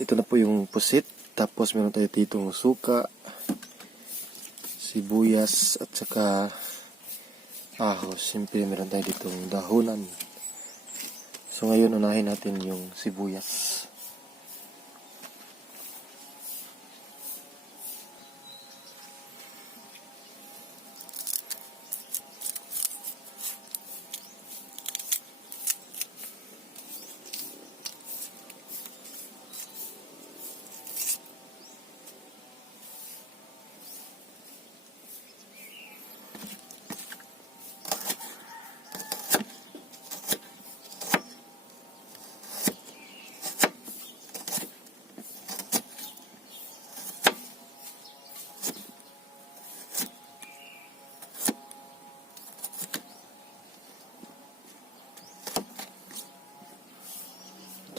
Ito na po yung pusit. Tapos meron tayo ditong suka, sibuyas at saka ahos. Siyempre meron tayo ditong dahunan. So ngayon unahin natin yung sibuyas.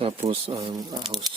Tapos ang ahos.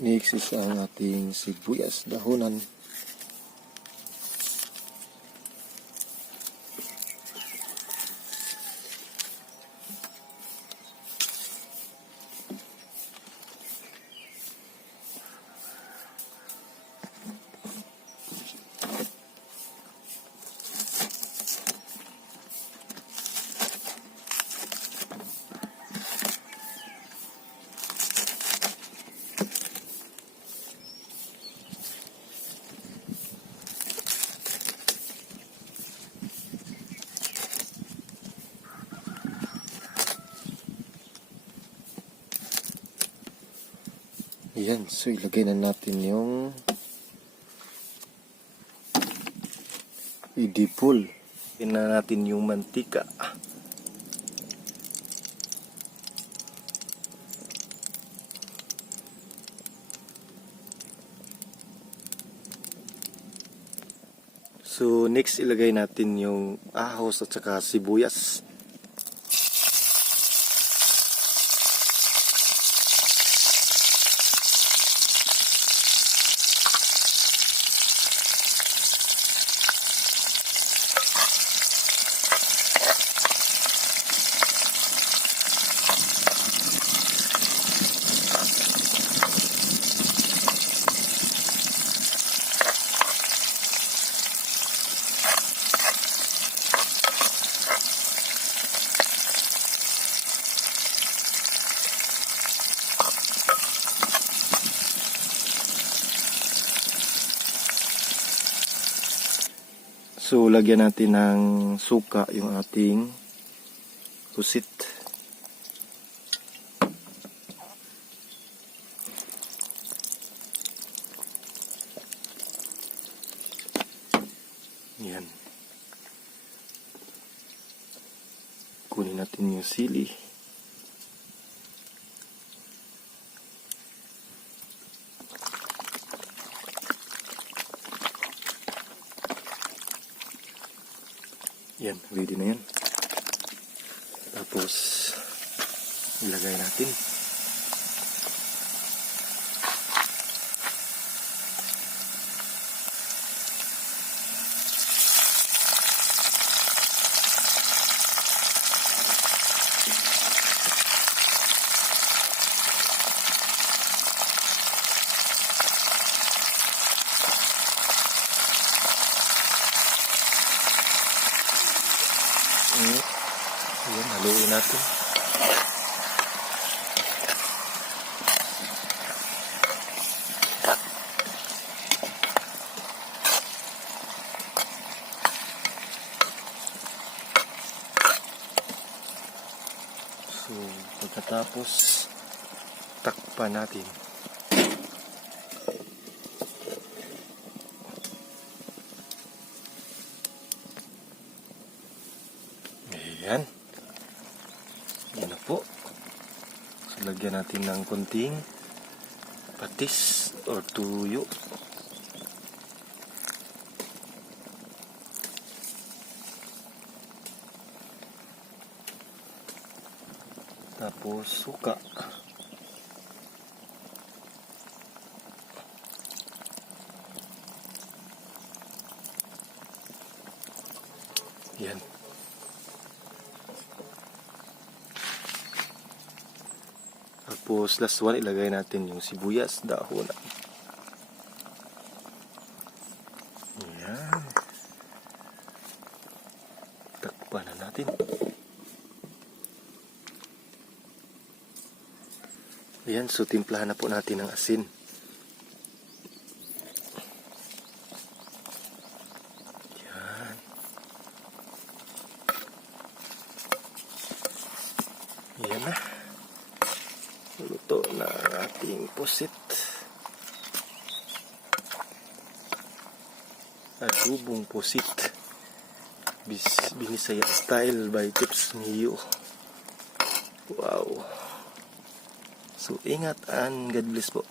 Next is ang ating sibuyas dahunan. Yan, so ilagay na natin yung idipol. Ilagay na natin yung mantika. So next ilagay natin yung ahos at saka sibuyas. So, lagyan natin ng suka yung ating pusit. Yan. Kunin natin yung sili. Yan, ready na yan. Tapos, ilagay natin. Ayan, haluin natin. So, pagkatapos, takpan natin. Ayan. Yan na po. So, lagyan natin ng konting patis or tuyo. Tapos suka. Yan. Tapos last one, ilagay natin yung sibuyas, dahon. Yan. Takpan na natin. Ayan, so timplahan na po natin ng asin. Yan. Yan na. Luto na ang ating pusit. Adobong pusit. Binisaya style by Tips Mio. Wow. So, ingat and God bless po.